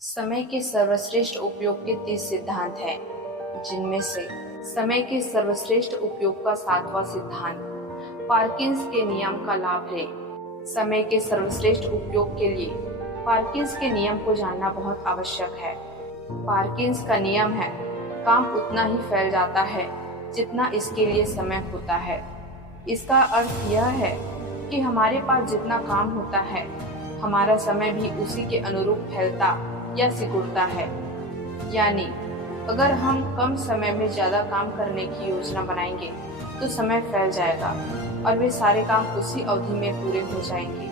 समय के सर्वश्रेष्ठ उपयोग के 30 सिद्धांत हैं, जिनमें से समय के सर्वश्रेष्ठ उपयोग का 7वां सिद्धांत पार्किंस के नियम का लाभ है। समय के सर्वश्रेष्ठ उपयोग के लिए पार्किंस के नियम को जानना बहुत आवश्यक है। पार्किंस का नियम है, काम उतना ही फैल जाता है जितना इसके लिए समय होता है। इसका अर्थ यह है कि हमारे पास जितना काम होता है, हमारा समय भी उसी के अनुरूप फैलता या सिकुड़ता है। यानी अगर हम कम समय में ज्यादा काम करने की योजना बनाएंगे तो समय फैल जाएगा और वे सारे काम उसी अवधि में पूरे हो जाएंगे।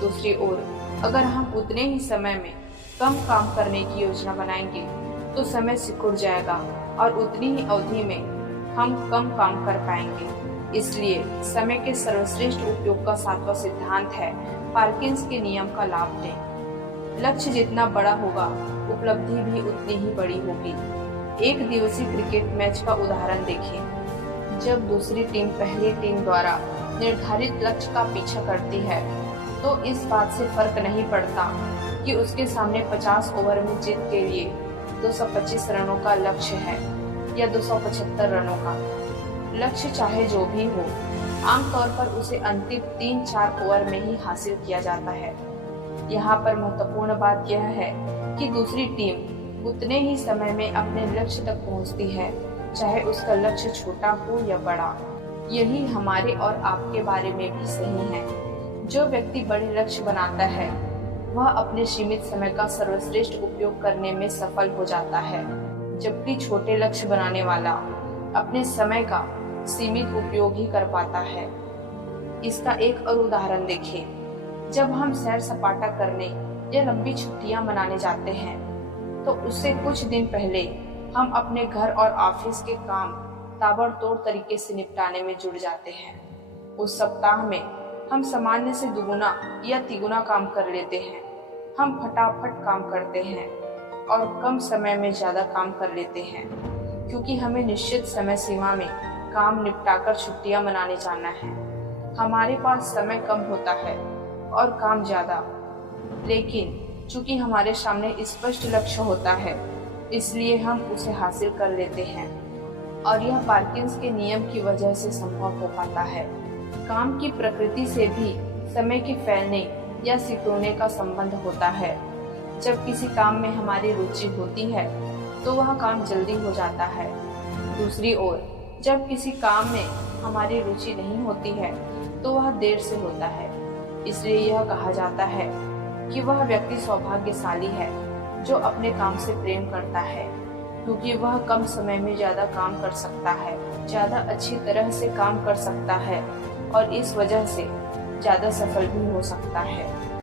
दूसरी ओर अगर हम उतने ही समय में कम काम करने की योजना बनाएंगे तो समय सिकुड़ जाएगा और उतनी ही अवधि में हम कम काम कर पाएंगे। इसलिए समय के सर्वश्रेष्ठ उपयोग का 7वां सिद्धांत है, पार्किंस के नियम का लाभ लें। लक्ष्य जितना बड़ा होगा, उपलब्धि भी उतनी ही बड़ी होगी। एक दिवसीय क्रिकेट मैच का उदाहरण देखें। जब दूसरी टीम पहली टीम द्वारा निर्धारित लक्ष्य का पीछा करती है तो इस बात से फर्क नहीं पड़ता कि उसके सामने 50 ओवर में जीत के लिए 225 रनों का लक्ष्य है या 275 रनों का। लक्ष्य चाहे जो भी हो, आमतौर पर उसे अंतिम 3-4 ओवर में ही हासिल किया जाता है। यहाँ पर महत्वपूर्ण बात यह है कि दूसरी टीम उतने ही समय में अपने लक्ष्य तक पहुँचती है, चाहे उसका लक्ष्य छोटा हो या बड़ा। यही हमारे और आपके बारे में भी सही है। जो व्यक्ति बड़े लक्ष्य बनाता है वह अपने सीमित समय का सर्वश्रेष्ठ उपयोग करने में सफल हो जाता है, जबकि छोटे लक्ष्य बनाने वाला अपने समय का सीमित उपयोग ही कर पाता है। इसका एक और उदाहरण देखें। जब हम सैर सपाटा करने या लंबी छुट्टियां मनाने जाते हैं तो उससे कुछ दिन पहले हम अपने घर और ऑफिस के काम ताबड़तोड़ तरीके से निपटाने में जुट जाते हैं। उस सप्ताह में हम सामान्य से दुगुना या तिगुना काम कर लेते हैं। हम फटाफट काम करते हैं और कम समय में ज्यादा काम कर लेते हैं, क्योंकि हमें निश्चित समय सीमा में काम निपटाकर छुट्टियां मनाने जाना है। हमारे पास समय कम होता है और काम ज्यादा, लेकिन चूंकि हमारे सामने स्पष्ट लक्ष्य होता है, इसलिए हम उसे हासिल कर लेते हैं और यह पार्किंस के नियम की वजह से संभव हो पाता है। काम की प्रकृति से भी समय के फैलने या सिकुड़ने का संबंध होता है। जब किसी काम में हमारी रुचि होती है तो वह काम जल्दी हो जाता है। दूसरी ओर जब किसी काम में हमारी रुचि नहीं होती है तो वह देर से होता है। इसलिए यह कहा जाता है कि वह व्यक्ति सौभाग्यशाली है जो अपने काम से प्रेम करता है, क्योंकि वह कम समय में ज्यादा काम कर सकता है, ज्यादा अच्छी तरह से काम कर सकता है और इस वजह से ज्यादा सफल भी हो सकता है।